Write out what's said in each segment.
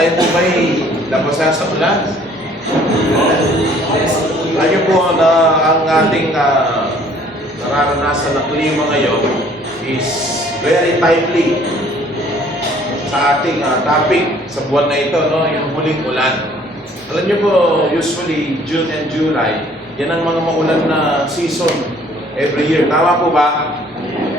tayo po ba'y nabasa sa ulan? Alam niyo po na ang ating nararanasan na klima ngayon is very timely sa ating topic sa buwan na ito, no? Yung huling ulan. Alam niyo po, usually June and July, yan ang mga maulan na season every year. Tama po ba?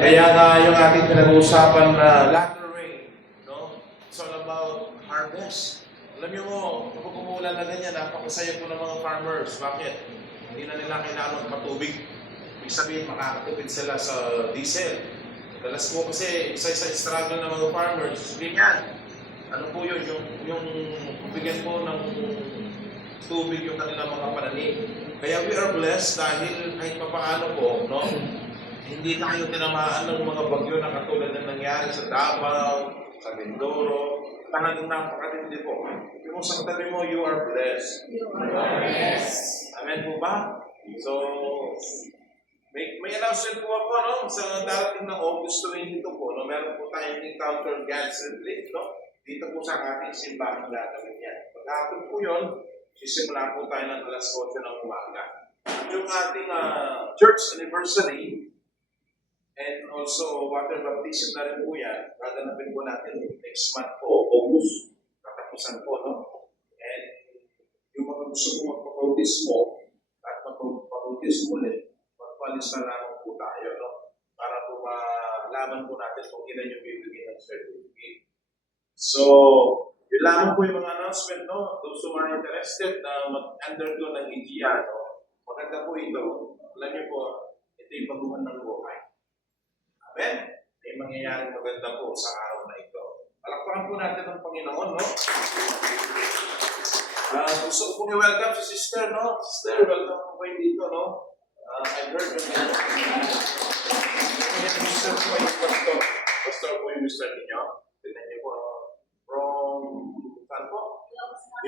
Kaya nga yung ating pinag-uusapan na latter rain, no? It's all about harvest. Alam niyo mo, kapag umuulan na ganyan, napakasaya po ng mga farmers. Bakit? Hindi na nila kailangan magpatubig. Ibig sabihin, makakatipid sila sa diesel. Dalas po kasi isa-isa struggle ng mga farmers. Ganyan. Ano po yun? Yung bigyan po ng tubig yung kanilang mga pananim. Kaya we are blessed dahil kahit papaano po, no? Hindi tayo tinamaan ng mga bagyo na katulad ng nangyari sa Davao, sa Mindoro. Talagang napakatindi po. Yung sa katabi mo, you are blessed. You are blessed. Amen po ba? So, may announcement po ako, no? Sa darating ng August 22 po, no? Meron po tayong encounter God's Retreat, no? Dito po sa ating simbahan gagawin yan. Pagkakapon po yun, sisimula po tayo ng alas 8 ng umaga. At yung ating church anniversary, and also water baptism na rin po yan, gaganapin po natin next month po, August, katapusan po, no? And yung mga gusto po magpapautismo at magpapautismo ulit, magpalis na lang po tayo, no? Para po malaman po natin kung ilan yung bibigyan ng certificate. So, yun lamang po yung mga announcement, no? Those who are interested na mag-undergo ng EGA, no? Maganda po ito. Alam niyo po, ito yung pagbuman ng buhay. Amen? May mangyayaring maganda po sa araw na ito. Palakpakan po natin ang Panginoon, no? Gusto ko pong i-welcome si Sister, no? Sister, welcome po kayo dito, no? I've heard yung Sister po yung pastor. Pastor po yung Sister ninyo. Tignan niyo po, from, saan po?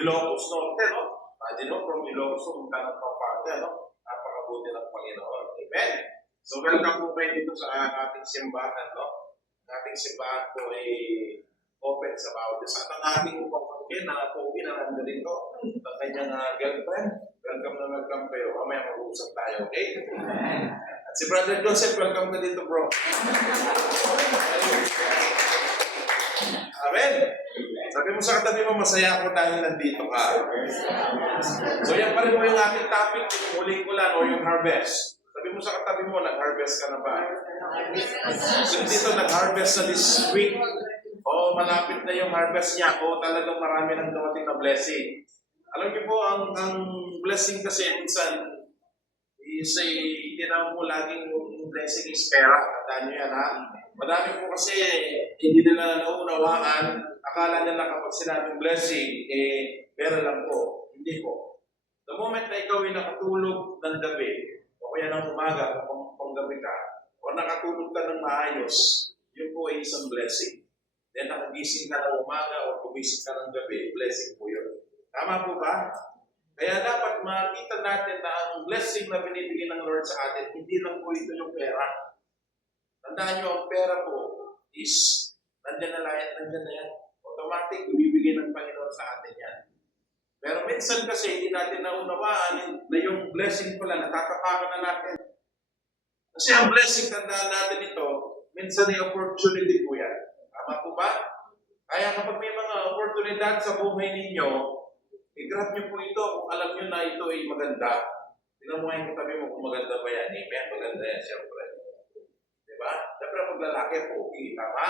Ilocos Norte, no? Imagine no, from Ilocos, pumunta ng Pampanga, no? Napakabuti ng Panginoon. Amen? So, welcome po kayo dito sa ating simbahan, no? Ang ating simbahan po ay open sa bawat isa. At ang ating pagkakin na po pinaranda dito, ang kanyang girlfriend, welcome kayo. Mamaya mag-uusap tayo, okay? At si Brother Joseph, welcome ka dito, bro. Amen? Sabi mo sa katabi mo, masaya ako dahil nandito ka. So, yan pa rin po yung ating topic, yung huling ulan o yung harvest. Sabi mo sa katabi mo, nag-harvest ka na ba? So, dito nag-harvest na this week. O malapit na yung harvest niya. O talagang marami nang dumating na blessing. Alam niyo po, ang blessing kasi minsan is hindi naman po laging blessing is pera. Tandaan niyo yan, ha? Madami po kasi hindi nila naunawaan. Akala nila kapag sinabing blessing, pera lang po. Hindi po. The moment na ikaw ay nakatulog ng gabi, o kaya ng umaga, kung gabi ka, o nakatulog ka ng maayos, yun po ay isang blessing. Then nakagising ka ng umaga o gumising ka ng gabi, blessing po yun. Tama po ba? Kaya dapat makita natin na ang blessing na binibigay ng Lord sa atin, hindi lang po ito yung pera. Tandaan nyo, ang pera po is, nandiyan na yan. Automatic, ibibigay ng Panginoon sa atin yan. Pero minsan kasi hindi natin naunawaan na yung blessing pala, natatapakan na natin. Kasi ang blessing, tandaan natin ito, minsan ay opportunity po yan. Tama po ba? Kaya kapag may mga oportunidad sa buhay ninyo, i-grab nyo po ito kung alam nyo na ito ay maganda. Tingnan mo ngayon katabi mo kung maganda ba yan. Amen? Maganda yan, siyempre. Diba? Siyempre pag lalaki, pogi. Tama?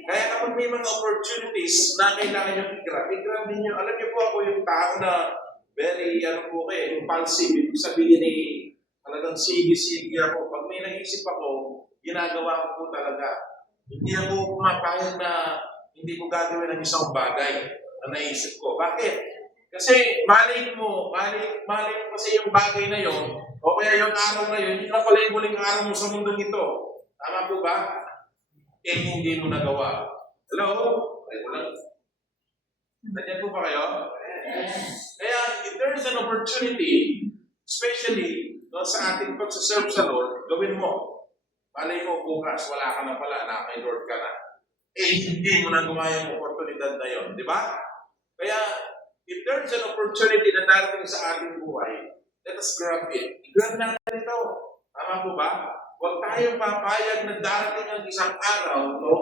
Kaya kapag may mga opportunities na kailangan nyo i-grab ninyo. Alam nyo po ako yung tao na very, impulsive. Ibig sabihin talagang sige-sige ako. Pag may naisip ako, ginagawa ko po talaga. Hindi ako pumapayag na hindi ko gagawin ng isang bagay na naisip ko. Bakit? Kasi malay mo kasi yung bagay na yon, o kaya yung araw na yun, yun na pala yung huling araw mo sa mundong ito. Tama po ba? Hindi mo nagawa. Hello? Ay, wala. Nandiyan po ba kayo? Kaya if there is an opportunity, especially sa ating pagsaserve sa Lord, gawin mo. Malay mo bukas, wala ka na pala, na kay Lord ka na. Hindi mo na gumaya yung oportunidad na yon, di ba? Kaya, if there's an opportunity na darating sa ating buhay, let us grab it. Grab natin ito. Tama po ba? Huwag tayong papayag na darating ang isang araw, no?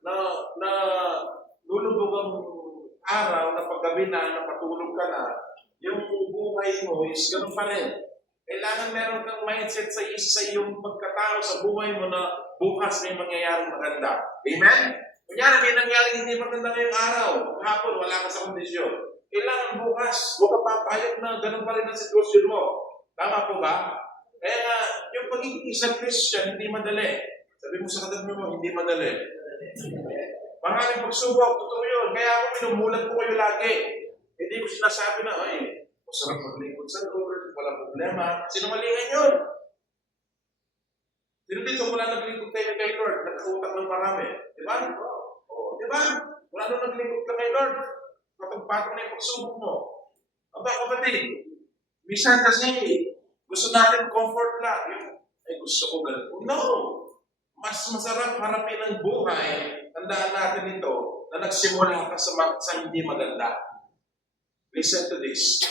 Na lulubog ang araw, na paggabi na, napatulog ka na, yung buhay mo is ganun pa rin. Kailangan meron kang mindset sa iyong pagkatao sa buhay mo na bukas may mangyayaring maganda. Amen? Kunyari, may nangyaring hindi maganda ngayong araw. Hapon, wala ka sa kondisyon. Kailangan bukas, huwag ka papayag na ganun pa rin ang sitwasyon mo. Tama po ba? Kaya nga, yung pagiging isang Christian, hindi madali. Sabi mo sa katabi mo, hindi madali. Maraming pagsubok, totoo yun. Kaya ako minumulat ko kayo lagi. Hindi ko sinasabi na, ay, masarap maglingkod sa Lord, walang problema. Sinungalingan yun. Sino dito wala naglingkod kayo kay Lord? Nagkautang ng marami. Di ba? O, di ba? Wala nung naglingkod ka kay Lord. Patong-patong na yung pagsubok mo. Aba, kapatid, minsan kasi gusto natin comfort lang. Yung, ay, gusto ko ganito. No! Mas masarap harapin ang buhay. Tandaan natin ito na nagsimula ka sa hindi maganda. Listen to this.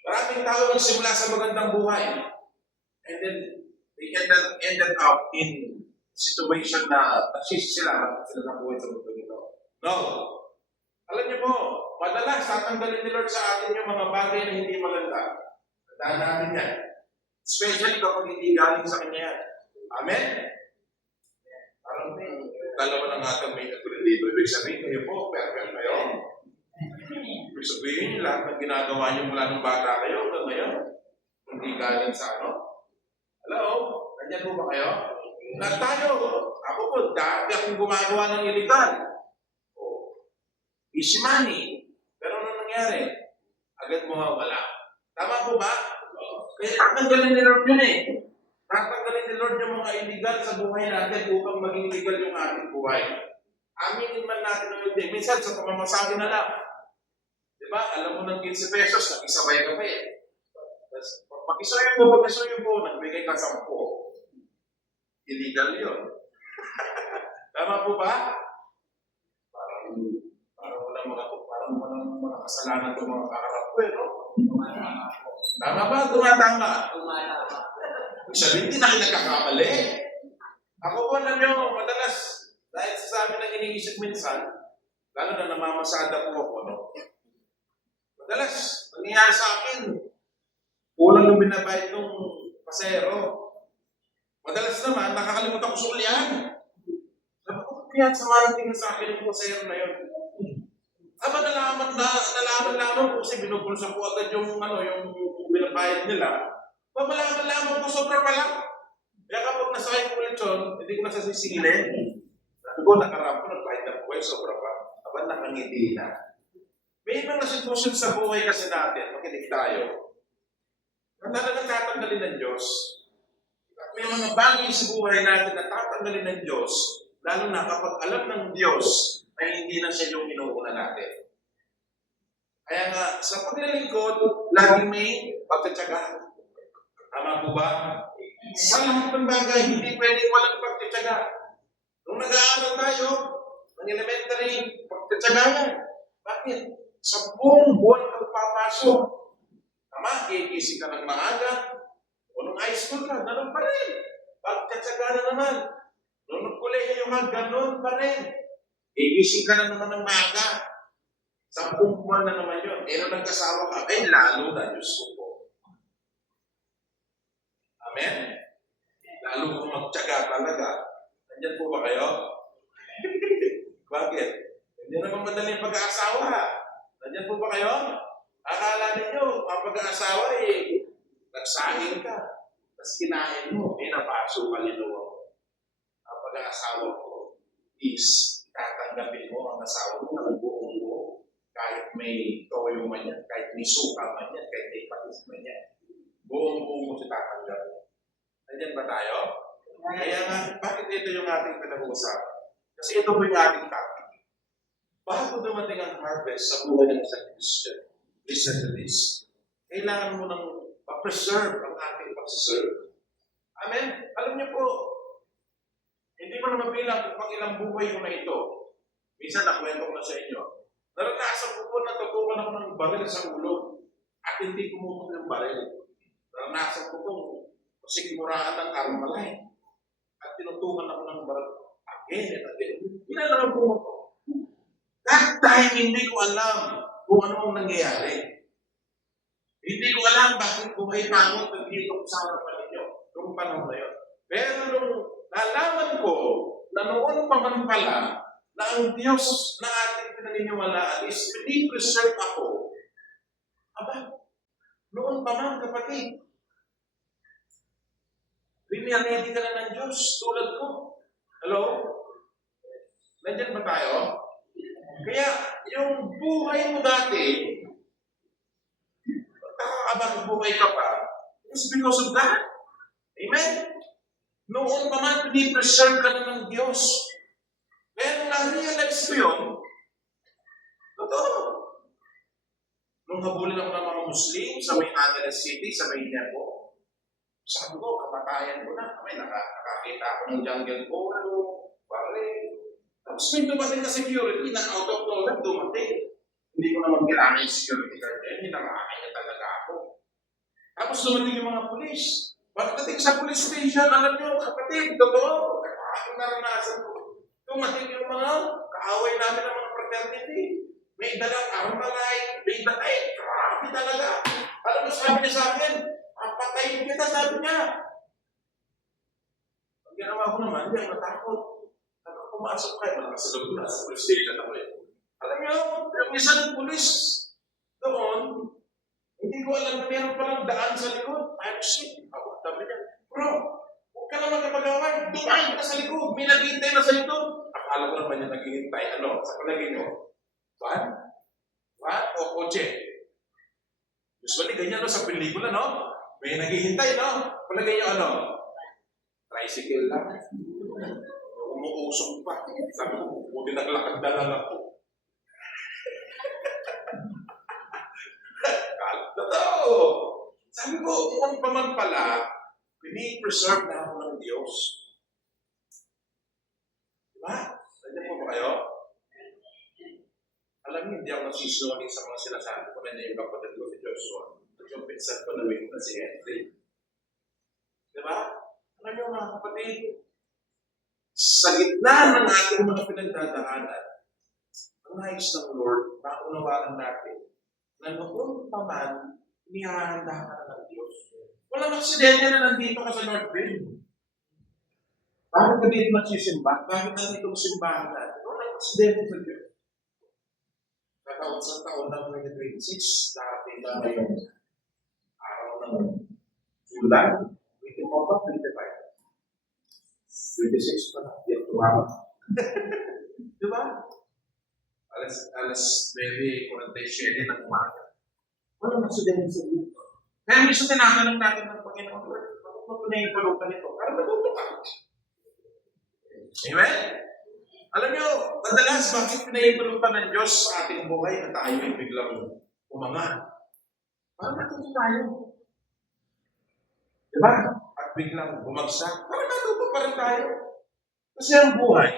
Maraming tao nagsimula sa magandang buhay. And then, they ended up in situation na nagsisi sila ng buhay sa mundo nito. No. Alam niyo po, madalas tatanggalin ni Lord sa atin yung mga bagay na hindi maganda. Tandaan natin yan. Especially kapag hindi galing sa Kanya yan. Amen? Parang dalawa na nga kami katulad dito. Ibig sabihin kayo po, perfect kayo. Ibig sabihin lahat ng ginagawa niyo mula nung bata kayo hanggang ngayon. Hindi galing sa ano? Hello? Nandiyan po ba kayo? Lahat tayo. Ako po, dati akong gumagawa ng illegal. Easy money. Pero ano nangyari? Agad mawawala. Tama po ba? Kaya tatanggalin ni Lord yun eh. Tatanggalin ni Lord yung mga illegal sa buhay natin upang maging legal yung ating buhay. Aminin man natin ng hindi. Minsan sa pamamasahe na lang. Diba? Alam mo ng 15 pesos, nakisabay ka pa eh. Pag-isuyo mo, nagbigay ka 10. Illegal yun. Tama po ba? Parang walang mga kasalanan itong mga kaharap ko eh, no? Tama ba? Tumatama. Sabihin, hindi na kayo nagkakamali. Ako po, alam nyo, madalas, dahil sa amin ang iniisip minsan, lalo na namamasada po ako, no? Madalas, nangyayari sa akin, kulang yung binabayad ng pasero. Madalas naman, nakakalimutan ko sulihan. Sabi ko, kaya sumarating sa akin yung pasero na yun. Aba, nalaman ko kasi binubulsa ko agad yung binabayad nila. Malaman ko sobra pa lang. Kaya kapag nasakay ko ulit yun, hindi ko nasasisingilin. Sabi ko, nakarap ko, nagbayad na po sobra pa. Aba, nakangiti na. May ibang sitwasyon sa buhay kasi natin, makinig tayo. Na talagang tatanggalin ng Diyos. At may mga bagay sa buhay natin na tatanggalin ng Diyos, lalo na kapag alam ng Diyos na hindi na siya yung inuuna natin. Kaya nga, sa paglilingkod, laging may pagtatsaga. Tama po ba? Sa lahat ng bagay, hindi pwedeng walang pagtatsaga. Nung nag-aaral tayo, ng elementary, pagtatsaga yan. Bakit? 10 buwan kang papasok. Tama, gigising ka ng maaga. O nung high school ka, ganun pa rin. Pagtatsaga na naman. Nung nag-kolehiyo ka, ganun pa rin. Gigising ka na naman ng maaga. 10 buwan na naman yun. Eh, nung nagkasawa ka, ay lalo na, Diyos ko po. Amen? Lalo kung magtyaga talaga. Nandiyan po ba kayo? Bakit? Hindi naman madaling pag-aasawa. Nandiyan po ba kayo? Akala ninyo, ang pag-aasawa nagsahing ka. Tapos kinain mo, napaso ka linuwa. Ang pag-aasawa ko is tatanggapin mo ang asawa mo ng buong buo. Kahit may toyo man yan, kahit may suka man yan, kahit may patis man yan. Buong buo mo siya tatanggapin. Nandiyan ba tayo? Kaya nga, bakit ito yung ating pinag-uusapan? Kasi ito po yung ating topic. Bago dumating ang harvest sa buhay ng isang Christian, listen to this. Kailangan mo nang ma-preserve ang ating pag-serve. Amen? Alam niyo po, hindi mo na mabilang kung pang ilang buhay mo na ito. Minsan nakwento ko na sa inyo. Naranasan ko po natutukan ako ng baril sa ulo at hindi pumutok yung baril. Naranasan ko po sikmuraan ng Armalite at tinutukan ako ng baril again and again. Hindi na naman pumutok. That time, hindi ko alam kung ano ang nangyayari. Hindi ko alam bakit buhay-bangon nandito ko sa harapan ninyo noong panahon na yun. Pero nung nalaman ko na noon pa man pala na ang Diyos na ating pinaniniwalaan is preserve ako. Aba, noon pa man kapatid, rinaredy ka na ng Diyos tulad ko. Hello? Nandiyan ba tayo? Kaya yung buhay mo dati, bakit buhay ka pa? It's because of that. Amen? Noon pa man, pinipreserve ka na ng Diyos. Kaya nung na-realize ko yun, totoo. Nung habulin ako ng mga Muslim sa may Angeles City, sa may Nepo, sabi ko, kamatayan ko na. May nakakita ako ng jungle polo, baril. Tapos may dumating na security na out of nowhere dumating. Hindi ko naman kailangan yung security guard. Hindi nakakaya talaga ako. Tapos dumating yung mga pulis. Pagdating sa police station, alam niyo, kapatid, totoo, ang naranasan ko. Dumating yung mga kaaway namin ng mga fraternity. May dalang Armalite, may dalang, grabe talaga. Alam mo, sabi niya sa akin, patayin kita, sabi niya. Ang ginawa ko naman, hindi ako natakot. Sabi ko, pumasok kayo, malakasalog na sa police station ako eh. Alam niyo, yung isang pulis doon, hindi ko alam na meron palang daan sa likod. I'm shit. Ako, sabi niya, bro, huwag ka naman kapag-away. Dumaan ka sa likod. May naghihintay na sa likod. Akala ko naman niya naghihintay. Ano? Sa palagay niyo? Van? O kotse? Usually, ganyan no, sa pelikula, no? May naghihintay, no? Palagay niyo ano? Tricycle lang. Umuusok pa. Sabi ko, buti naglakad na lang ako. Totoo! Sabi ko, kung pa man pala, pini-preserve na ako ng Diyos. Diba? Nandiyan po ba kayo? Alam niyo, hindi ako nasisunod sa mga sinasabi ko. Nandiyan yung kapatid ko si Joshua. At yung pinsan ko na wait na si Henry. Diba? Alam niyo mga kapatid, sa gitna ng ating mga pinagdadaanan, ang nais ng Lord, maunawaan natin na noon pa man, inihahanda ka na ng Diyos. Walang aksidente na nandito ka sa Northville. Bakit ka dito nagsisimba? Bakit nandito ang simbahan natin? Walang aksidente sa Diyos. Kataon sa taon ng 2026, darating na ngayon, araw ng July, 24 pa, 25. 26 pa na, yan tumama. Diba? Alas 9:47 ng umaga. Walang aksidente sa Diyos. Kaya minsan tinatanong natin ng Panginoon, bakit mo na yung palupan nito? Para matuto ka. Amen? Alam nyo, madalas bakit pinahipulutan ng Diyos sa ating buhay na tayo ay biglang umangat? Para matuto tayo. Diba? At biglang bumagsak. Para matuto pa rin tayo. Kasi ang buhay,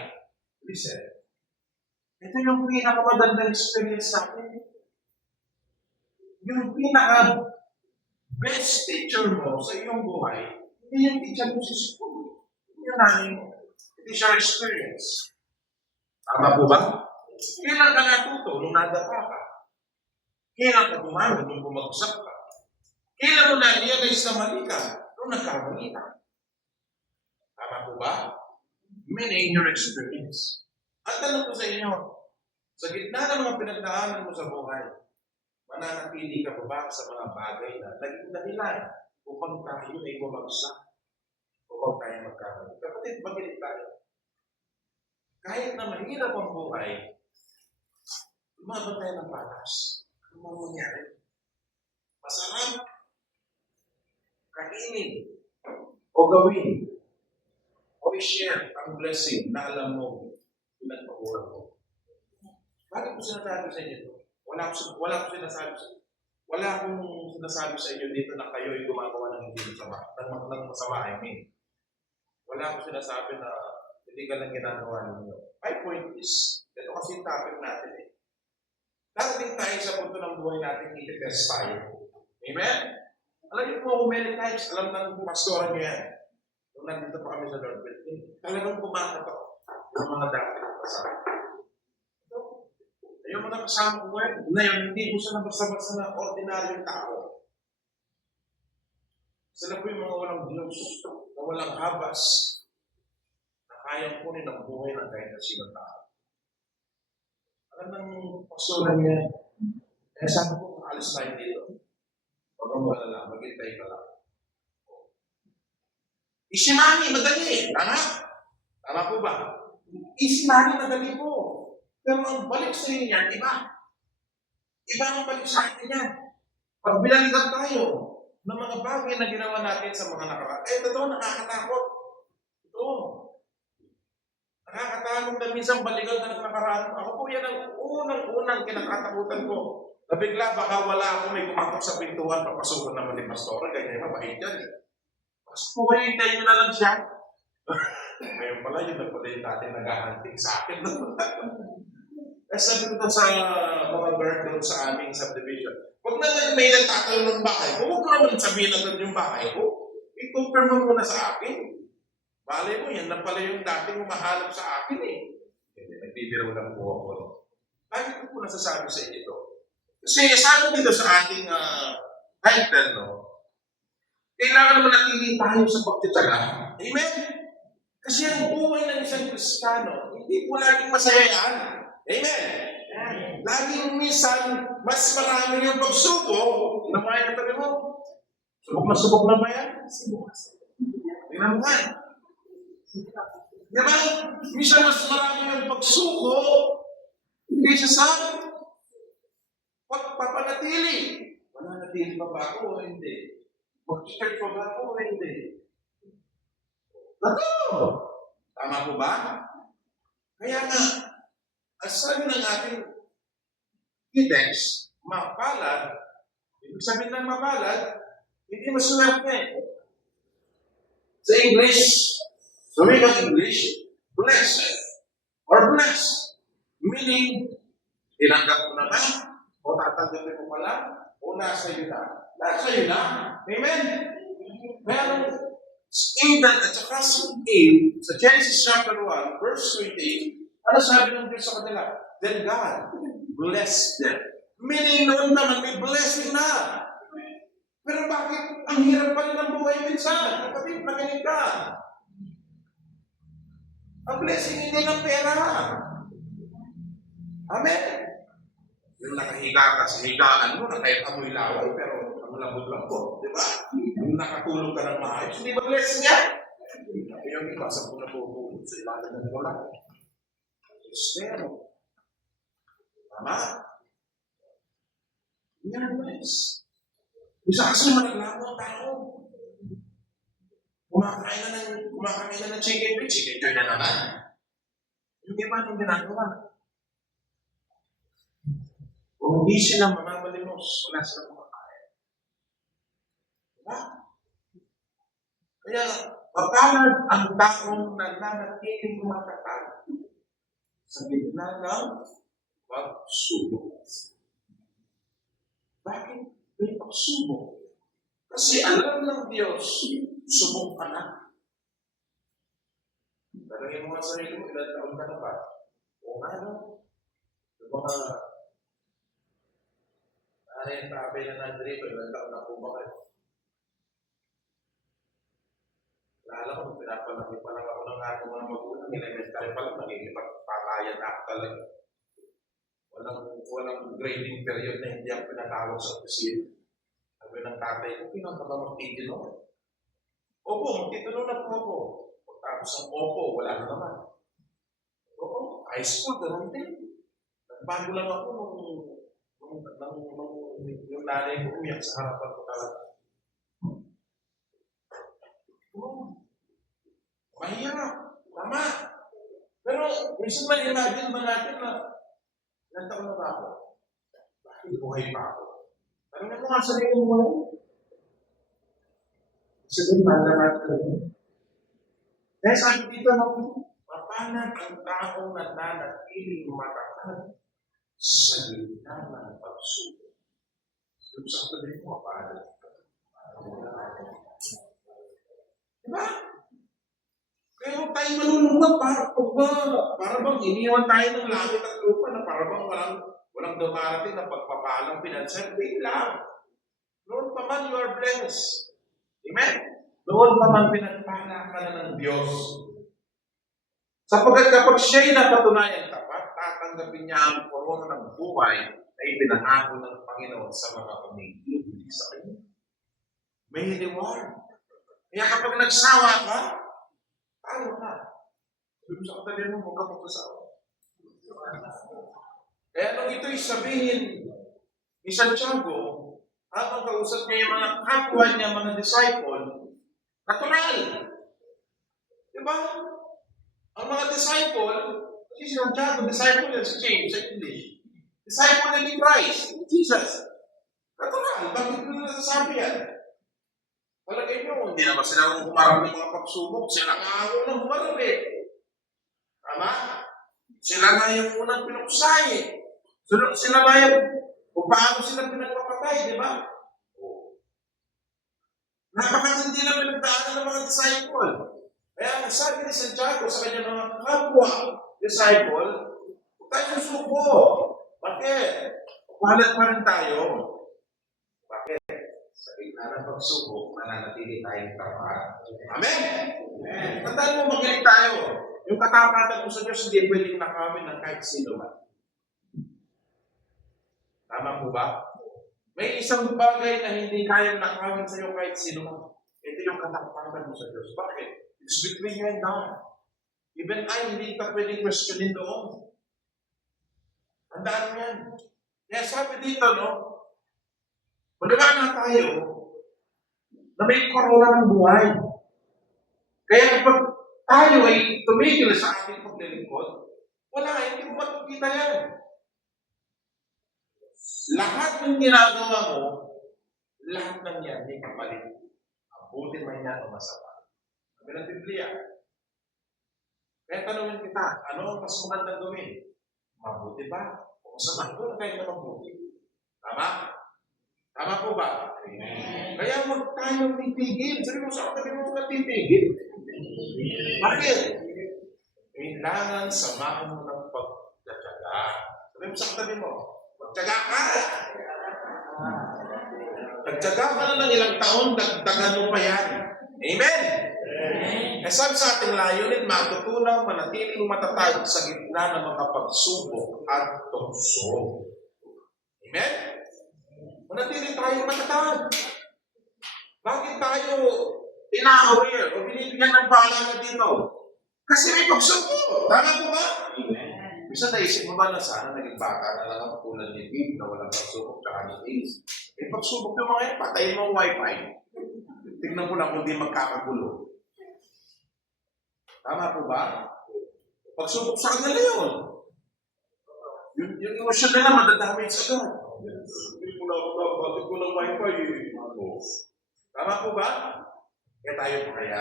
listen, ito yung pinakamadandang experience sa akin. Yung pinaka-best teacher mo sa iyong buhay, hindi yung teacher mo sa school. Hindi yung namin mo. It is your experience. Tama po ba? Kailan ka natuto nung nadapa ka? Kailan ka bumangon nung bumagsak ka? Kailan mo na-realize na mali ka nung nagkamali ka? Tama po ba? Meaning your experience. At tanong ko sa inyo, sa gitna ng mga pinagdaanan mo sa buhay, mananatili ka ba sa mga bagay na naging dahilan upang tayo ay bumagsak, upang tayo magkamali? Kapatid, magilit tayo. Kahit na mahirap ang buhay, lumaban tayo ng patas. Ano mo mangyari? Masarap, kainin, o gawin, o i-share ang blessing na alam mo, pinagpaguran mo. Bakit ko sinasabi sa inyo ito? Wala akong sinasabi sa inyo dito na kayo ay gumagawa ng hindi masama. Ng masama, I mean. Wala akong sinasabi na hindi ka lang ginagawa ninyo. My point is, ito kasi yung topic natin eh. Darating tayo sa punto ng buhay natin, ititest tayo. Amen? Alam niyo po, many times, alam ng pastoran niyo yan. Nung nandito pa kami sa Lord Building, talagang kumakatok ng mga dati ng kasama. Yung mga kasama ko ngayon, hindi ko sila basta-basta na ordinaryong tao. Sila po yung mga walang Diyos, na walang habas, na kayang kunin ang buhay ng kahit na sino tao. Alam ng pastoran niya, kaya sabi ko, alis tayo dito. Huwag kang malala, maghintay ka lang. Easy money, madali. Tama? Tama po ba? Easy money, madali po. Pero ang balik sa inyo yan, iba. Iba ang balik sa atin yan. Pag binalikan tayo ng mga bagay na ginawa natin sa mga nakaraan, totoo, nakakatakot. Totoo. Nakakatakot na minsan balikan na nakaraan. Ako po yan ang unang-unang kinakatakutan ko. Na bigla baka wala ako may kumatok sa pintuan, papasukan naman ni Pastora, ganyan mabait yan eh. Mas po kayo, hintayin nyo na lang siya. Ngayon pala, yun na pala yung dati nag-hunting sa akin. Sabi ko sa mga guard doon sa aming subdivision, pag naman may nagtatanong ng bahay ko, huwag ko naman sabihin na doon yung bahay ko. I-confirm mo muna sa akin. Malay mo, yan na pala yung dating humahanap sa akin eh. Nagbibiraw lang po ako. Bakit ko po nasasabi sa inyo ito? Kasi sabi dito sa ating title, no? Kailangan naman natili tayo sa pagtitsaga. Amen? Kasi ang buhay ng isang Kristiyano, hindi po laging masaya yan. Amen? Laging minsan, mas marami yung pagsubok na mga katabi mo. Subok na subok na ba yan? Tingnan mo nga. Diba? Minsan mas marami yung pagsuko kaysa sa pagpapanatili. Mananatili pa ba ako o hindi? Mag-church pa ba ako o hindi? Totoo! Tama po ba? Kaya nga, ang sabi ng ating text, mapalad, ibig sabihin ng mapalad, hindi maswerte. Sa English, sa English, blessed or blessed. Meaning, tinanggap mo na ba? O tatanggapin mo pala? O nasa iyo na? Nasa iyo na. Amen? Pero, Eden at saka si Cain, sa Genesis chapter 1, verse 20, ano sabi ng Diyos sa kanila? Then God blessed them. Meaning noon naman may blessing na. Pero bakit ang hirap pa rin ng buhay minsan? Kapatid, makinig ka. Ang blessing hindi ng pera. Amen? Yung nakahiga ka sa higaan mo, na kahit amoy laway, pero ang lambot lang po. Di ba? Yung nakatulog ka ng maayos, hindi ba blessing yan? Yung iba, sa po na po sa ilalim ng wala. Pero, tama? Yan, guys. Isa kasi malalaman ang tao. Kumakain na ng chicken joy na naman. Yung iba nung ginagawa. Kung hindi sila mamamalimos, wala silang kumakain. Diba? Kaya, mapalad ang taong nananatiling kumatatag sa gitna ng pagsubok. Bakit may pagsubok? Kasi alam ng Diyos, subok ka na. Tanungin mo nga sa sarili mo, ilan taon ka na ba? O ano? Yung mga yung tabay na nandrito, ilan taon na po ba kayo? Lala ko, pinapalaki pa lang ako ng aking mga magulang, elementary pa lang, nagigipagpatayan na ako talaga. Walang grading period na hindi ako pinatawag sa opisina. Sabi ng tatay ko, pinang ka ba magtitino? Opo, magtitino na po ako. Pagkatapos ng opo, wala na naman. Oo, high school, ganun din. Nagbago lang ako yung nanay ko umiyak sa harapan ko talaga. Mahirap. Tama. Pero, minsan man imagine ba natin na ilang taon na ba ako? Bakit buhay pa ako? Tanongin mo nga sa sarili mo ngayon. Sabihin, mahal na natin. Kaya sabi dito, mapanag ang taong nananatiling matatag sa gitna ng pagsubok. Yung sa tabi mo, paano? Diba? Kaya huwag tayo malulunod para bang iniwan tayo ng langit at lupa na para bang walang dumarating na pagpapalang pinansan. Wait lang. Noon pa man you are blessed. Amen? Noon pa man pinagpala ka na ng Diyos. Sapagkat kapag siya'y napatunayan tapat, tatanggapin niya ang korona ng buhay na ipinangako ng Panginoon sa mga pamilya sa kanya. May reward. Kaya kapag nagsawa ka, talo ka. Sabi mo sa katabi mo, huwag ka magpasawa. Kaya nung ito'y sabihin ni Santiago, habang kausap niya yung mga kapwa niya, mga disciple, natural. Diba? Ang mga disciple, si Santiago, disciple yan si James sa English. Disciple na ni Christ, Jesus. Natural. Bakit nila nasasabi yan? Palagay nyo, hindi naman sila humarap ng mga pagsubok. Sila nga ako nang humarap eh. Tama? Sila nga yung unang pinuksay. Sila nga yung kung paano sila pinagpapatay, di ba? Napakatindi na pinagdaanan ng mga disciple. Kaya ang sabi ni Santiago sa kanyang mga kapwa disciple, huwag tayo susuko. Bakit? Pahalat pa rin tayo. Bakit? Sa gitna ng pagsubok, mananatili tayong tapat. Amen? Tandaan mo, magaling tayo. Yung katapatan mo sa Diyos, hindi pwedeng nakawin ng kahit sino man. Tama po ba? May isang bagay na hindi kayang nakawin sa iyo kahit sino man. Ito yung katapatan mo sa Diyos. Bakit? It's between you and God. Even hindi ka pwedeng questionin doon. Tandaan mo yan. Kaya sabi dito, no? Maniwala tayo na may korona ng buhay. Kaya kapag tayo ay tumigil sa ating paglilingkod, wala, hindi mo makikita yan. Lahat ng ginagawa mo, lahat ng yan, may kapalit. Mabuti man yan o masama. Sabi ng Biblia. Kaya tanungin kita, ano ang mas magandang gawin? Mabuti ba? O masama? Doon tayo na mabuti. Tama? Tama po ba? Amen. Kaya huwag tayong titigil. Sabi mo sa katabi mo huwag titigil. Bakit? Kailangan samahan mo ng pagtatyaga. Sabi mo sa katabi mo, magtyaga ka! Nagtyaga ka na ng ilang taon, dagdagan mo pa yan. Amen? Amen. Sabi sa ating layunin, matutunan, manatiling matatag sa gitna ng mga pagsubok at tukso. Amen? Manatiling tayo matatag. Bakit tayo ina-aware o binibigyan ng paalala dito? Kasi may pagsubok. Tama po ba? Amen. Bisa naisip mo ba na sana naging bata na lang ang tulad ni Big na walang pagsubok tsaka ni Ace? May pagsubok yung mga yan, patayin mo ang wifi. Tignan ko lang kung di magkakagulo. Tama po ba? Pagsubok sa kanila yun. Yung emosyon nila madadamage agad. Hindi ko lang wifi. Tama po ba? Kaya tayo pa kaya.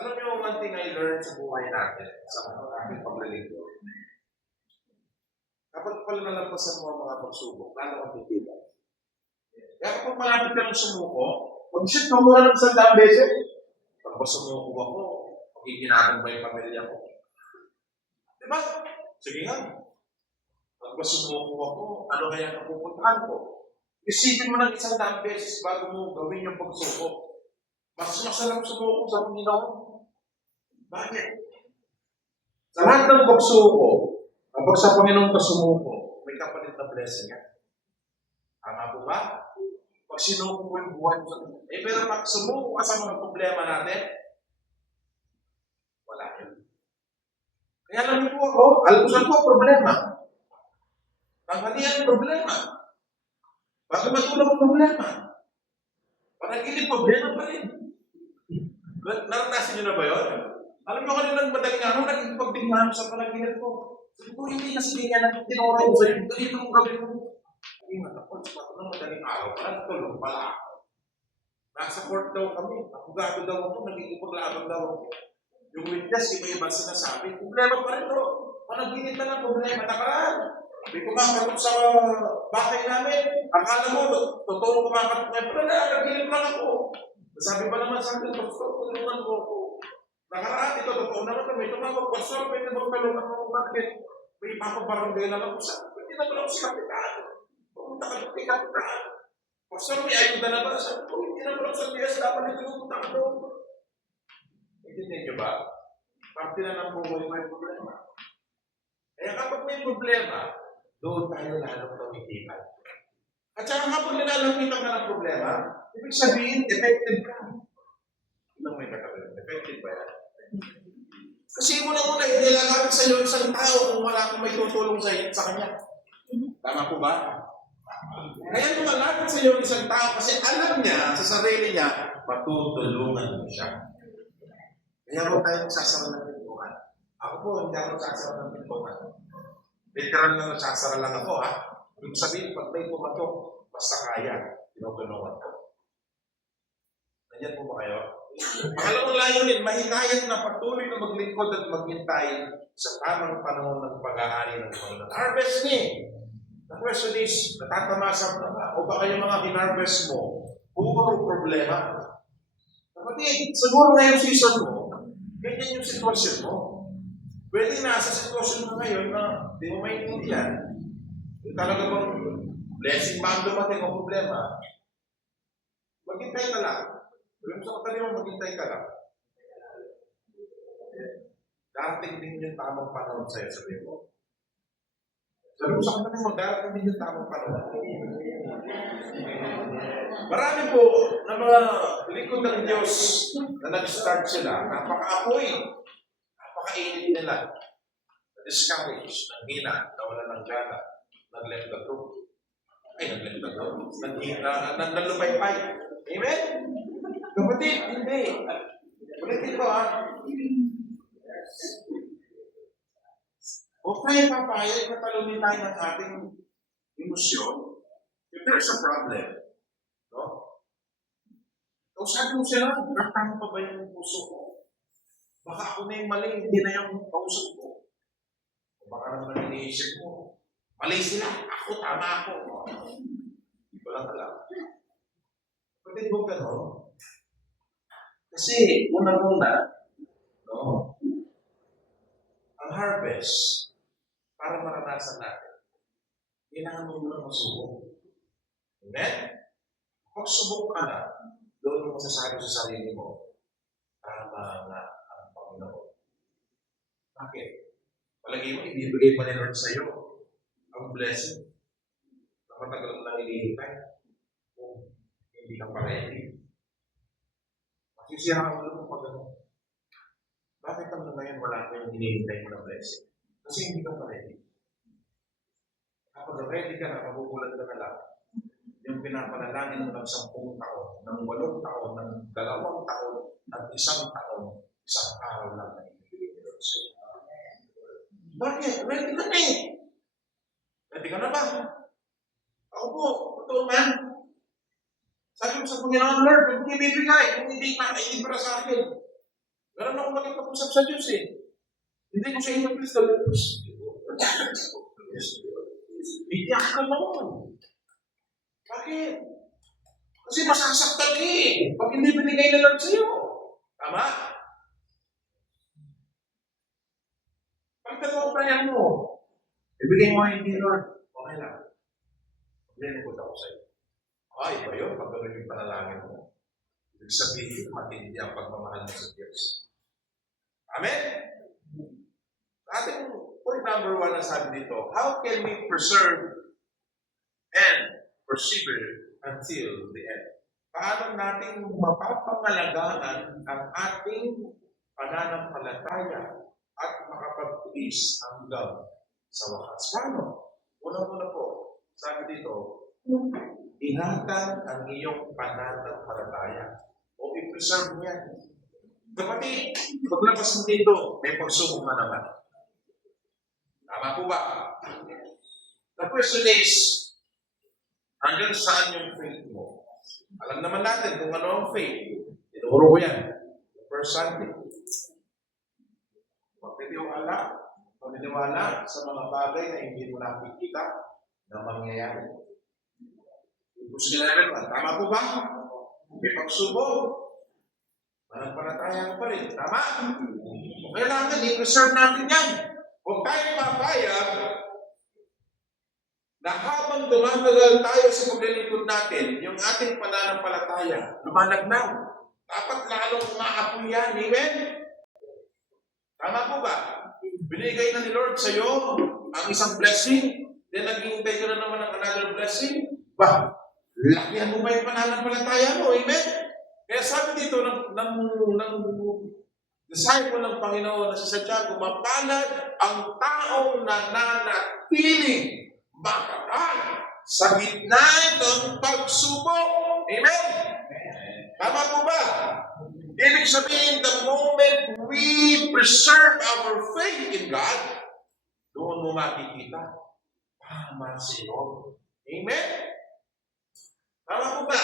Alam niyo, one thing I learned sa buhay natin, sa aking paglilingkod. Kapag pala nalampasan mo ang mga pagsubok, lalo kang titila. Kaya kapag malapit ka ng sumuko, mag-shoot ka muna ng 100 beses. Pag sumuko ako, magiginagan ba yung pamilya ko? Diba? Sige nga. Pag sumuko ako, ano kaya napupuntahan ko? Isipin mo ng 100 beses bago mo gawin yung pagsubok. Mas masarap sumuko sa Panginoon. Bakit? Sa lahat ng pagsuko, kapag sa Panginoon ka sumuko, may kapalit na blessing yan. Tama po ba? Pag sinuko mo yung buhay mo sa Panginoon. Pero pag sumuko ka sa mga problema natin, wala yun. Kaya alam po ako, alpusan po problema. Tanghalian problema. Bago matulog ang problema. Panagilip problema pa rin. Naranasin nyo na ba yun? Alam mo kanina ng madaling araw, naging pagtingnan sa panaginip ko. Sabi ko, hindi kasi ganyan ang tinuro ko sa'yo. Ganito ang gawin mo. Hindi matakot. Sa ng madaling araw, parang tulog pala ako. Nasa court daw kami. Abogado daw ako, naging ipaglaban daw ako. Yung witness, iba-iba sinasabi. Problema pa rin to. Panaginip na ng problema. Nakaraan. May kumakatok sa bahay namin. Akala mo, totoo kumakatok ngayon. Pero nakakagilip lang ako. Sabi pa naman sa akin, Pastor, tulungan mo ako. Nakaraan ito, totoo naman kami. Tumawag, Pastor, pwede bang tulungan mo? Bakit? May ipapabarangay lang ako sa pwede na lang sa kapitan. Pumunta ka ng kapitan. Pastor, may ayuda na ba? Sabi ko, hindi na lang sa PS, dapat nito pumunta ka doon. Hindi niyo ba? Parte na ng buhay may problema. Kaya kapag may problema, doon tayo lalong tumitipan. At saka kapag nilalapitan ka ng problema, ibig sabihin, effective ka. Ilang may katabi? Effective ba yan? Kasi unang-una, hindi lalapit sa iyo isang tao kung wala kang may tutulong sa kanya. Tama po ba? Kaya lumalapit sa iyo isang tao kasi alam niya sa sarili niya, matutulungan mo siya. Kaya huwag tayo nagsasara ng pintuan. Ako po, hindi ako nagsasara ng pintuan. Literal na nagsasara lang ako, ha? Ibig sabihin, pag may pumatok, basta kaya, tinutulungan ko. Nandiyan po ba kayo? Pangalawang layunin, mahikayat na patuloy na maglingkod at maghintay sa tamang panahon ng pag-aari ng Panginoon. Harvest ni! The question is, natatamasa na ba? O baka yung mga hinarvest mo, puro problema? Kapatid, siguro na yung season mo, ganyan yung sitwasyon mo. Pwede na sa sitwasyon mo ngayon na di mo maintindihan. Yung talaga bang blessing ba ang dumating o problema? Maghintay ka lang. Sabi mo sa kanila, maghintay ka lang. Darating din yung tamang panahon sa'yo, sabi mo. Sabi mo sa kanila, darating din yung tamang panahon. Marami po na mga likod ng Diyos na nag-start sila, napaka-apoy, napaka-init nila, na-discourage, nanghina, nawala ng gana, nag-left the truth. Ay, nag-left the truth. Naglumaypay. Amen? Kapatid, hindi. Ulitin ko, ha? Huwag tayo papayag na talunin tayo ng ating emosyon. If there's a problem, no? Kung sabi mo sila, tama pa ba yung puso ko? Baka ako na yung mali, hindi na yung kausap ko. O baka naman iniisip mo, mali sila, ako, tama ako. Hindi ko lang alam. Pwede mo gano'n? Kasi, unang-una, no, ang harvest, para maranasan natin, kailangan mo muna masubok. Amen? Kung subok ka na, doon mo masasabi sa sarili mo, tama nga ang Panginoon. Bakit? Palagi mo, ibibigay pa ni Lord sa iyo ang blessing na matagal mo lang hinihintay kung hindi ka pa ready. Masisira ka mo pag ano. Bakit ang ngayon wala ka yung hinihintay mo na blessing? Kasi hindi ka pa ready. Kapag ready ka na, mabubulan ka na lang. Yung pinapanalangin mo ng 10 taon, ng 8 taon, ng 2 taon, at 1 taon, isang araw lang na ibigay ni Lord sa iyo. Bakit? Ready ka na eh. Ready ka na ba? Ako po, totoo man. Sabi ko sa Panginoon, Lord, kung hindi bibigay, kung hindi para sa akin. Ganun ako magkakapusap sa Diyos eh. Hindi ko sa inyo, please, iiyak ka noon. Bakit? Kasi masasaktan ka eh. Pag hindi binigay na Lord sa'yo. Tama? Pagkatawang prayer mo, ibigay mo hindi Lord. Okay lang. Lingkod ako sa'yo. Ay, ba yun? Pagkatuloy yung panalangin mo. Ibig sabihin, matindi ang pagmamahal mo sa Diyos. Amen? Ating point number 1 na sabi dito, how can we preserve and persevere until the end? Paano natin mapapangalagaan ang ating pananampalataya at makapagtiis hanggang sa wakas? Paano? Una-una po, sabi dito, ingatan ang iyong pananampalataya o i-preserve niya. Kapatid, paglabas mo dito, may pagsubok na naman. Tama po ba? The question is, hanggang saan yung faith mo? Alam naman natin kung ano ang faith. Tinuro ko yan. The first Sunday. Magtitiwala. naniwala sa mga bagay na hindi mo nakikita na mangyayari. Verse 11, tama po ba? May pagsubok. Mananampalataya pa rin. Tama? Kailangan i-preserve natin yan. Huwag tayo mapayag na habang tumatagal tayo sa paglilingkod natin, yung ating pananampalataya, lumalagnaw. Dapat lalong umaapoy yan. Amen? Tama po ba? Binigay na ni Lord sa iyo ang isang blessing, then naghihintay ka na naman ng another blessing. Ba? Lakihan mo ba yung pananampalataya mo? Amen? Kaya sabi dito ng disciple ng Panginoon na si Santiago, mapalad ang taong nananatiling matatag sa gitna ng pagsubok. Amen? Tama po ba? Ibig sabihin, the moment we preserve our faith in God, doon mo makikita, tama si Lord. Amen? Tama po ba?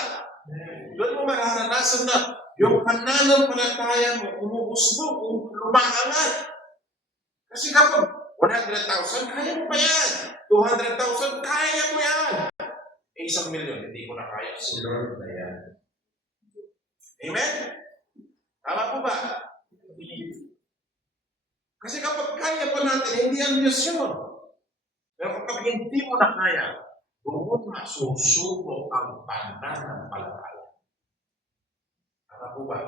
Doon mo mararanasan na yung pananampalataya mo, umuusbog, lumaangat. Kasi kapag 100,000, kaya mo pa yan. 200,000, kaya mo yan. 1,000,000, hindi ko na kaya. Si Lord na yan. Amen? Tama po ba? Kasi kapag kaya pa natin, hindi ang Diyos yun. Pero kapag hindi mo na kaya, doon masusubok ang pananampalataya. Tama po ba?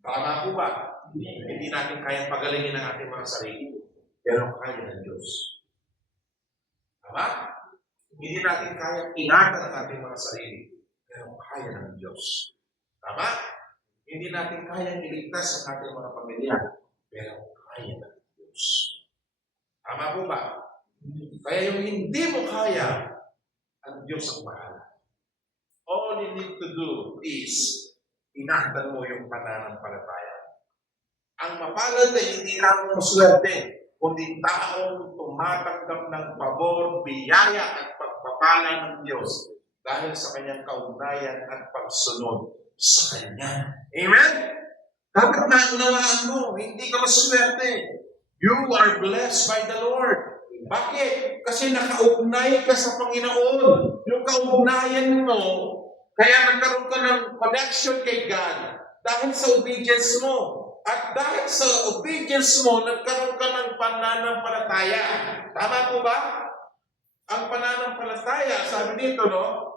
Tama po ba? Hindi natin kayang pagalingin ang ating mga sarili. Pero kaya ng Diyos. Tama? Hindi natin kayang ingatan ang ating mga sarili. Pero kaya ng Diyos. Tama? Hindi natin kayang iligtas ang ating mga pamilya. Pero kaya ng Diyos. Tama po ba? Kaya yung hindi mo kaya, ang Diyos ang bahala. All you need to do is ingatan mo yung pananampalataya. Ang mapalad ay hindi lang swerte, kundi taong tumatanggap ng pabor, biyaya at pagpapala ng Diyos dahil sa kanyang kaugnayan at pagsunod sa Kanya. Amen? Dapat maunawaan mo, hindi ka maswerte. You are blessed by the Lord. Bakit? Kasi nakaugnay ka sa Panginoon. Yung kaugnayan mo, kaya nagkaroon ka ng connection kay God dahil sa obedience mo. At dahil sa obedience mo, nagkaroon ka ng pananampalataya. Tama po ba? Ang pananampalataya, sabi dito, no?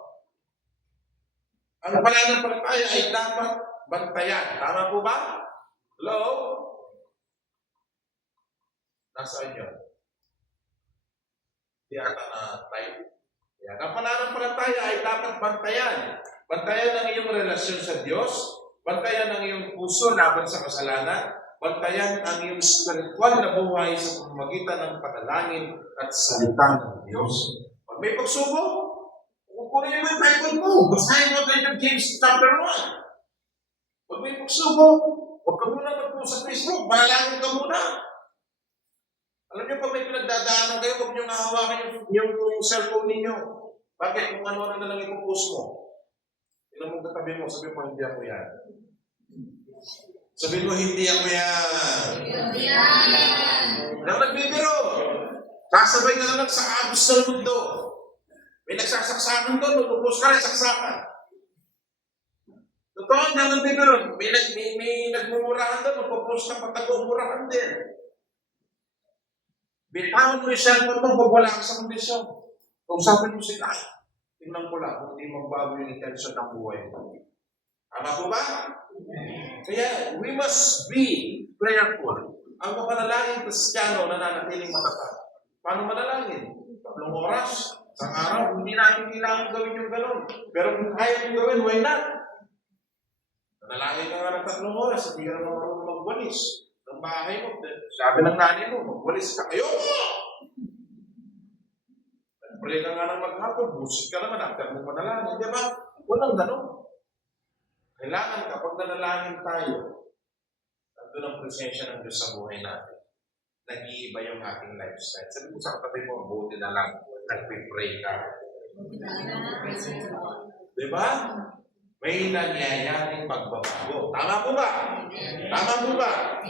Ang pananampalataya ay dapat bantayan. Tama po ba? Hello? Nasaan yun? Tiyata na tayo. Yan. Ang pananampalataya ay dapat bantayan. Bantayan ang iyong relasyon sa Diyos. Bantayan ang iyong puso laban sa kasalanan. Bantayan ang iyong spiritual na buhay sa pamamagitan ng panalangin at salita ng Diyos. Pag may pagsubok, kukunin mo yung Bible mo. Basahin mo tayo yung James chapter 1. Pag may pagsubok, huwag ka muna mag-post sa Facebook. Manalangin ka muna. Alam niyo, pag may pinagdadaanan kayo, huwag niyo nahawakan yung cellphone ninyo. Bakit? Kung ano na lang ipopost mo. Ilan mong katabi mo, sabi mo, hindi ako yan. Sabi mo, hindi ako yan. Hindi yan. Nang nagbibiro, kasabay ka na lang sa agos ng mundo. May nagsasaksakan doon, lupupos ka rin, saksakan. Totoo, nang nagbibiro, may nagmumurahan doon, lupupos ka, patag-umurahan din. Bitawan mo yung cellphone mo, pag wala ka sa kondisyon. Kausapin mo sila, tingnan ko lang kung hindi magbago yung intention ng buhay mo. Tama po ba? Kaya, we must be prayerful. Ang mapanalangin Kristiyano nananatiling matatag. Paano manalangin? 3 oras, sa araw, hindi natin kailangan gawin yung gano'n. Pero kung kaya yung gawin, why not? Manalangin ka nga ng 3 oras, hindi ka naman marunong magwalis ng bahay mo. Sabi ng nanay mo, magwalis ka. Ayoko! Nag-pray ka nga ng maghapon, busit ka naman, after mo manalangin. Di ba? Walang gano'n. Kailangan kapag nanalangin tayo, nandun ang presensya ng Diyos sa buhay natin. Nag-iiba yung ating lifestyle. Sabi ko sa katabi mo, buti na lang, nag-pray ka. Di ba? may nangyayaring pagbabago. Tama po ba? Tama po ba?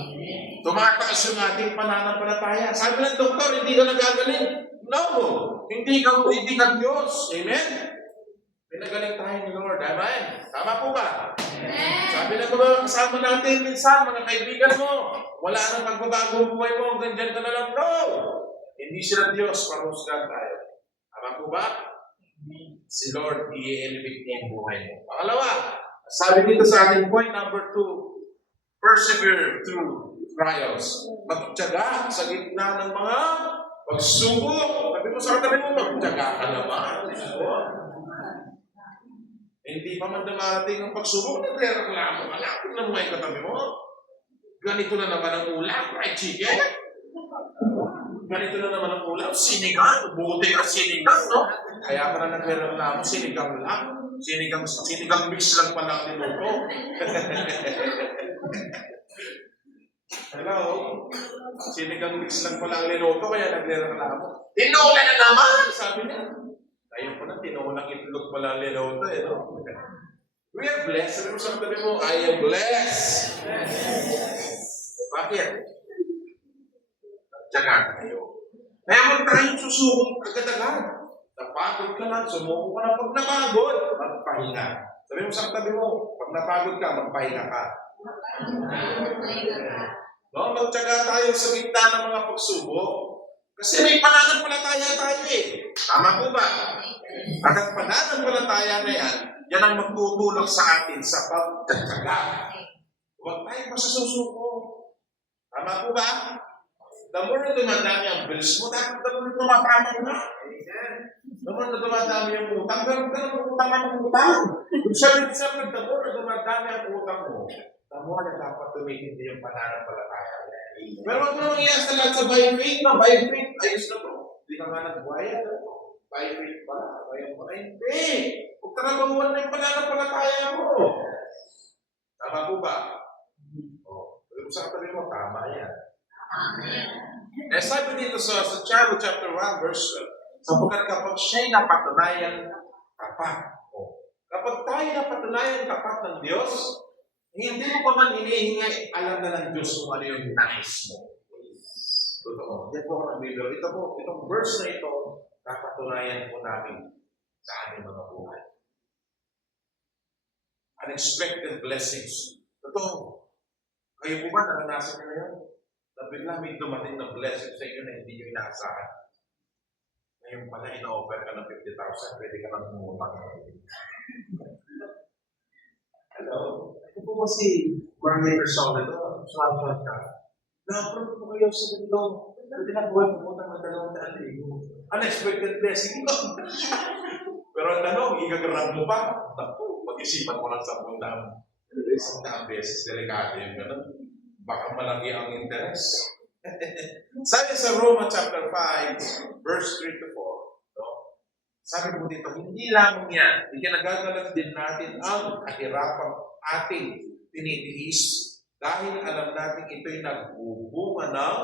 Tumataas yung ating pananampalataya. Sabi ng doktor, hindi ka nagagaling. No! Hindi ka Diyos. Amen? Pinagaling tayo ni Lord. Amen? Tama po ba? Sabi ng mga kasama natin minsan, mga kaibigan mo, wala nang pagbabago ang buhay mo, hanggang dyan ka na lang. No! Hindi sila Diyos, parusgan tayo. Tama po ba? Si Lord, i-elevate niya yung buhay mo. Pangalawa, sabi dito sa ating point number 2, persevere through trials. Magtiyaga sa gitna ng mga pagsubok. Sabi mo sa katabi mo, magtiyaga ka naman. Hindi pa man dumarating ang pagsubok, nagre-reklamo ka na. Kung naman yung katabi mo, ganito na naman ang ulam, fried chicken. Ganito na naman ang ulam, sinigang. Buti ka sinigang, no? Kaya ka na nagre-reklamo, sinigang lang. Sinigang mix lang pala ang niluto. Hello? Sinigang mix lang pala ang niluto, kaya nagre-reklamo. Tinola na naman! Sabi niya. Ayun po na, tinolang itlog pala ang niluto, eh, no? We are blessed. Sabi mo sa katabi mo, I am blessed. Bakit? Tiyaga tayo. Kaya huwag tayong susubok agad-agad. Napagod ka lang, sumuko ka na. Pag napagod, magpahinga. Sabi mo sa katabi mo, pag napagod ka, magpahinga ka. No, magtiyaga tayo sa gitna ng mga pagsubok. Kasi may pananampalataya tayo eh. Tama po ba? At ang pananampalataya na yan ang magtutulong sa atin sa pagtiyaga. Huwag tayong masasusuko. Tama po ba? The more na dumadami ang bills mo, dapat the more tumatama na. The more na dumadami ang utang, meron ka ng utang ng utang. Sabi the more na dumadami ang utang mo, the more na dapat tumigindi yung pananampalataya. Pero wag mo nang iasa lahat sa by faith na. By faith, ayos na to. Hindi ka nga nagbuhayad. By faith pala. Bayan mo na hindi. Huwag ka na baguhan na yung pananampalataya mo. Tama po ba? O, sa katabi mo, tama yan. Eh, sabi dito sa Tiago chapter 1, verse 12, sapagkat kapag siya'y napatunayan tapat, kapag tayo napatunayan tapat ng Diyos, hindi mo pa man hinihingi, alam na ng Diyos kung ano yung nais mo. Totoo. Hindi po ako nagbibiro. Itong verse na ito, napatunayan po namin sa aming mga buhay. Unexpected blessings. Totoo. Kayo po ba naranasan nyo na yun? Na bigla may dumating na blessing sa inyo na hindi nyo inaasahan. Ngayon pala, ina-offer ka ng 50,000, pwede ka lang umutang. Hello? Ito po ba si Marlene Persona ito? Sulat ka. Na-approve po kayo sa ganito. Pwede na buhay umutang ng 200,000. Unexpected blessing. Pero ang tanong, igagrab mo pa. Naku, mag-isipan mo lang sa bundang. 100 beses, delikado yung gano'n. Baka malaki ang interest. Sabi sa Roma chapter 5, verse 3 to 4, no? Sabi po dito, hindi lamang yan, ikinagagalag din natin ang kahirapang ating tinitiis dahil alam natin ito'y nagbubunga ng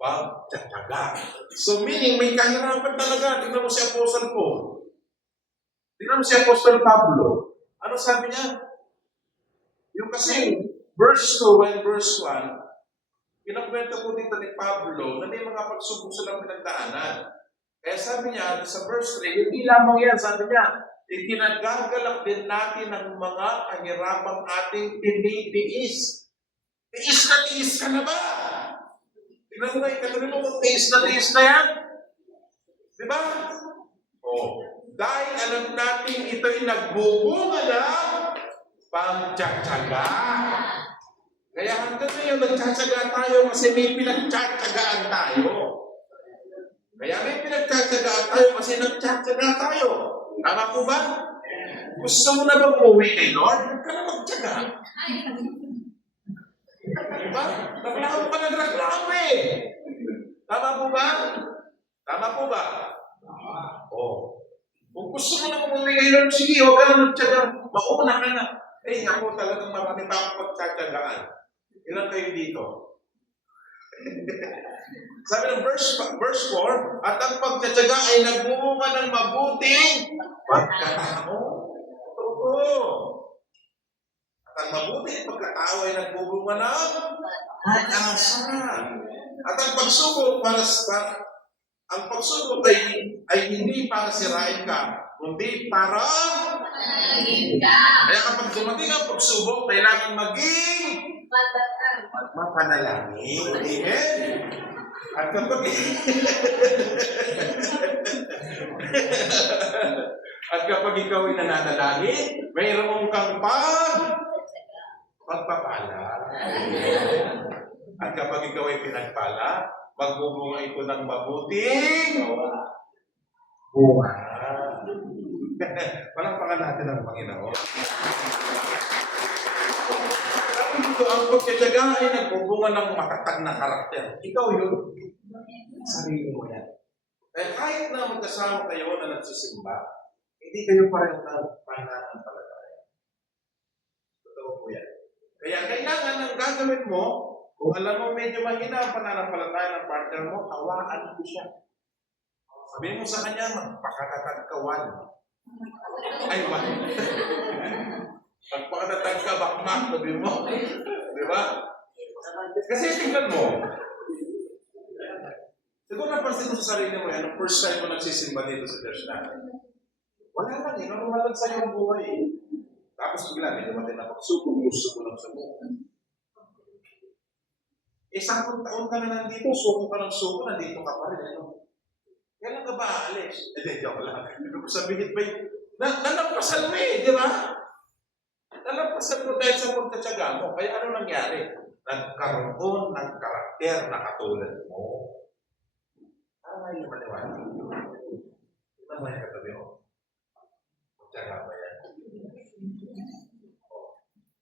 pagtataga. So meaning, may kahirapan talaga. Tingnan mo si Apostle Paul. Tingnan mo si Apostle Pablo. Ano sabi niya? Yung kasi, verse 2 and verse 1, pinakwento po dito ni Pablo na may mga pagsubok silang pinagdaanan. Kaya sabi niya, sa verse 3, hindi lamang yan, sabi niya, itinagagalak din natin ang mga kahirapang ating tinitiis. Tiis ka na ba? Tingnan mo na, ikatuloy mo kung tiis na yan. Di ba? Dahil alam natin ito'y nagbubunga na pagtsatsaga. Kaya hanggang ngayon, nagtsatsaga tayo kasi may pinagtsatsagaan tayo. Kaya may pinagtsatsagaan tayo kasi nagtsatsaga tayo. Tama po ba? Gusto mo na bang umuwi kay Lord? Huwag ka na magtsaga. Diba? Naglakaw ka nagreklamo eh. Tama po ba? Tama po ba? Kung gusto mo na umuwi kay Lord, sige, huwag ka na magtsaga. Mauna ka na. Eh, ako talagang marami pa akong pagtsatsagaan. Ilan kayo dito? Sabi ng verse 4, at ang pagtsatsaga ay nagbumunga ng mabuting pagkatao. Oo. mabuting pagkatao ay nagbubunga ng pag-asa. At ang pagsubok ang pagsubok ay hindi para sirain ka, kundi para kaya kapag dumating ang pagsubok, kailangan maging mapanalangin. Amen? At kapag at kapag ikaw ay nananalangin, mayroon kang pagpapala. At kapag ikaw ay pinagpala, magbubunga ito ng mabuting bunga. Palakpakan natin ang Panginoon. Ito ang pagkatyaga ay nagbubunga ng matatag na karakter. Ikaw yun. Sarili mo yan. Eh, kahit na magkasama kayo na nagsisimba, hindi kayo pareho ng pananampalataya. Totoo po yan. Kaya kailangan ng gagawin mo, kung alam mo medyo mahina ang pananampalataya ng partner mo, hawaan mo siya. Sabihin mo sa kanya, magpakatatagkawan. Ay, wala. Magpakatatagka, bakmak, sabihin mo. Di ba? Kasi tingnan mo, siguro napansin mo sa sarili mo yan, first time mo nagsisimba dito sa church natin. Wala lang eh, normal lang sa'yo ang buhay eh. Tapos bigla, may dumating na pagsubok, gusto ko lang sa buhay. 10 taon ka na nandito, suko ka ng suko, nandito ka pa rin. Ano? Kailan ka ba aalis? Hindi, joke lang. Ibig ko sabihin ba yun? Nalampasan mo eh, di ba? Nalampasan mo dahil sa pagtatsaga mo. Kaya ano nangyari? Nagkaroon ng karakter na katulad mo. Ay, maniwala. Ito mo yung katabi mo. Pagtsaga ba yan?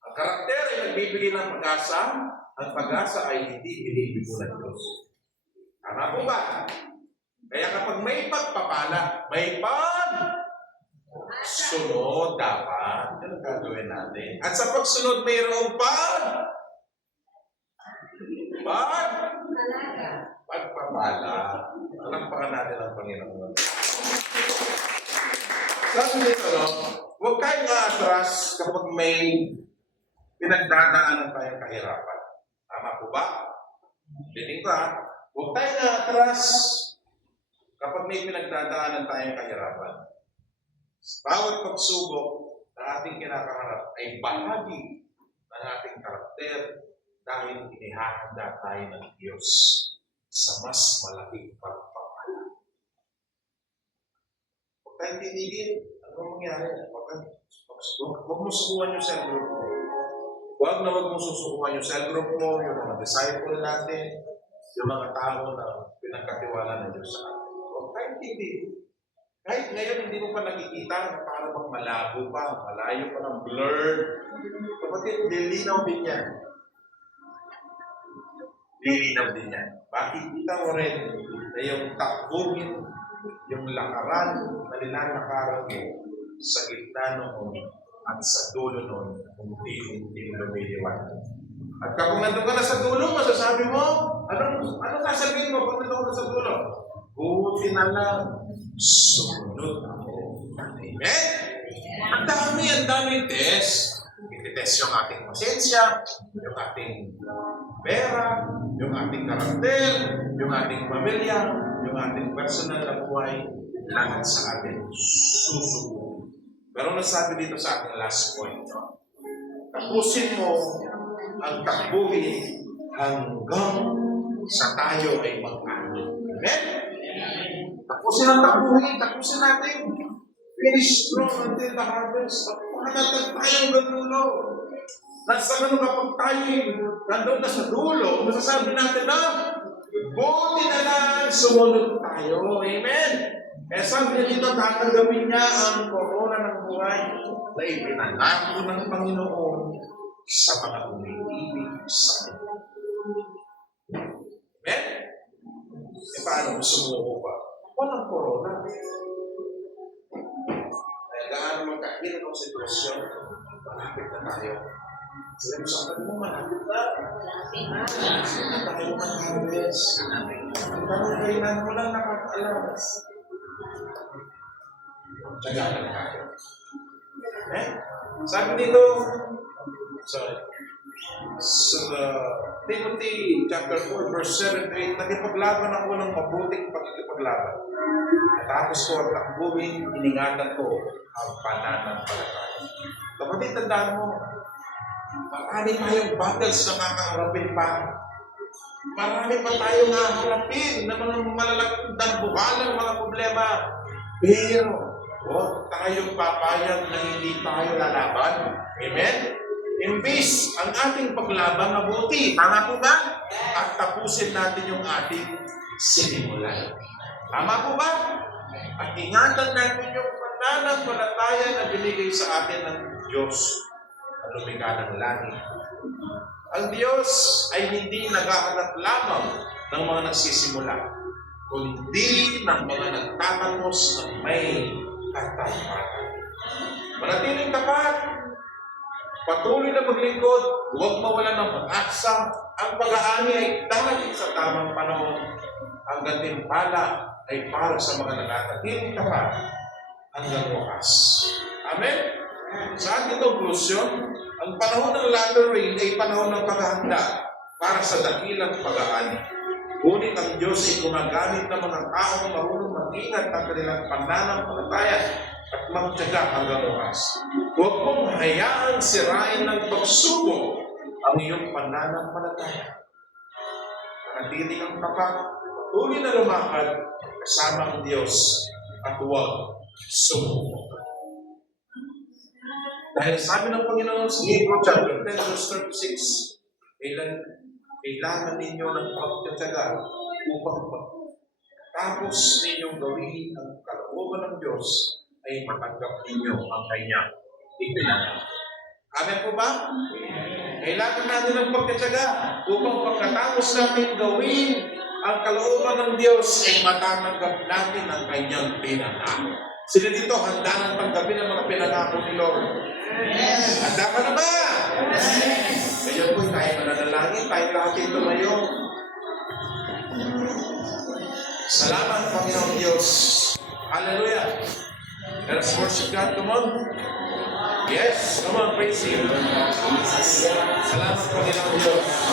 Ang karakter ay nagbibigay ng pag-asa. Ang pag-asa ay hindi binibigo ng Diyos. Tama po ba? Kaya kapag may pagpapala, may pagsunod dapat. Yan ang gagawin natin. At sa pagsunod, mayroong pagpapala. Palakpakan natin ang Panginoon. Sabi nito, no? Huwag kayong atras kapag may pinagdadaanan tayong kahirapan. Tama po ba? Biting ka, huwag tayong atras kapag may pinagdadaanan tayong kahirapan. Bawat pagsubok na ating kinakaharap ay bahagi ng ating karakter dahil inihahanda tayo ng Diyos sa mas malaking pagpapala. Huwag tayong titigil. Ano mangyari? Huwag mo sukuhan yung cell group mo. Huwag mo susukuhan yung cell group mo, yung mga disciple natin, yung mga tao na pinagkatiwala ng Diyos sa atin. Huwag tayong titigil. Kahit ngayon hindi mo pa nakikita na para bang malabo pa, malayo pa ng blurred. Kapatid, lilinaw din yan. Lilinaw din yan. Makikita mo rin na yung takbungin, yung lakaran na nilalakaran mo sa gitna noon at sa dulo noon, hindi lumiliwan. At kapag nandun ka na sa dulo, masasabi mo, anong sasabihin mo pag nandun ka na sa dulo? Buti na lang, sumunod ako. Amen? Ang daming test. Iti-test yung ating pasensya, yung ating pera, yung ating karakter, yung ating pamilya, yung ating personal na buhay, lahat sa atin susuko. Pero nasabi dito sa ating last point, no? Tapusin mo ang takbuhin hanggang sa tayo ay mag-amin. Amen? Tapusin ang takbuhin, tapusin natin. Finish strong until the harvest. Mahanatag tayong ganulo. Nasa ganun kapag tayo nandun na sa dulo, masasabi natin na, buti na lang sumunod tayo. Amen? Kaya sabi niya dito, tatanggapin niya ang korona ng buhay na ipinangako ng Panginoon sa mga umiibig sa Kanya. Amen? E paano mo sumuko pa? Walang korona. Kaya gaano magkakita ng sitwasyon, malapit na tayo. Sabi mo sa akin mo, malapit na. Malapit na tayo mag-harvest. Tanong kailan mo lang nakakaalam. Tsaga lang tayo. Sabi dito, sa Timothy chapter 4 verse 7 to 8, nagipaglaban ako ng mabuting pagkikipaglaban. Natapos ko ang takbuhin, iningatan ko ang pananampalataya. Kapatid, tandaan mo, marami tayong battles na kakaharapin pa. Marami pa tayong haharapin na mga malalaking dambuhalang mga problema. Pero, huwag tayong papayag na hindi tayo lalaban. Amen? Imbis ang ating paglaban mabuti. Tama po ba? At tapusin natin yung ating sinimulan. Tama po ba? At ingatan natin yung pananampalataya na binigay sa atin ng Diyos na lumikha ng langit. Ang Diyos ay hindi naghahanap lamang ng mga nagsisimula, kundi ng mga nagtatapos ng may katapatan. Manatiling tapat, patuloy na maglingkod, huwag mawalan ng pag-asa. Ang pag-aani ay darating sa tamang panahon. Ang gantimpala ay para sa mga nananatiling tapat hanggang wakas. Amen? Sa ating konklusyon, ang panahon ng latter rain ay panahon ng paghahanda para sa dakilang pag-aani. Ngunit ang Diyos ay gumagamit ng mga taong marunong mag-ingat ng kanilang pananampalataya at magtiyaga hanggang wakas. Huwag mong hayaang sirain ng pagsubok ang iyong pananampalataya. Manatili kang tapat, patuloy na lumakad kasama ang Diyos at huwag sumuko. Dahil sabi ng Panginoon sa Hebrew chapter 10 verse 36, kailangan ninyo ng pagtitiyaga upang tapos ninyong gawin ang kalooban ng Diyos ay matanggap ninyo ang kanyang ipinangalan. Amen po ba? Kailangan natin ng pagtitiyaga upang pagkatapos natin gawin ang kalooban ng Diyos ay matanggap natin ang kanyang pinangako. Sino dito handa nang tanggapin ang mga pinangako ni Lord? Yes. Handa ka na ba? Yes. Ngayon po tayo mananalangin, tayo natin tumayo. Salamat, Panginoong Diyos. Hallelujah. Let us worship God. Come on. Yes, come on, praise Him. Salamat, Panginoong Diyos.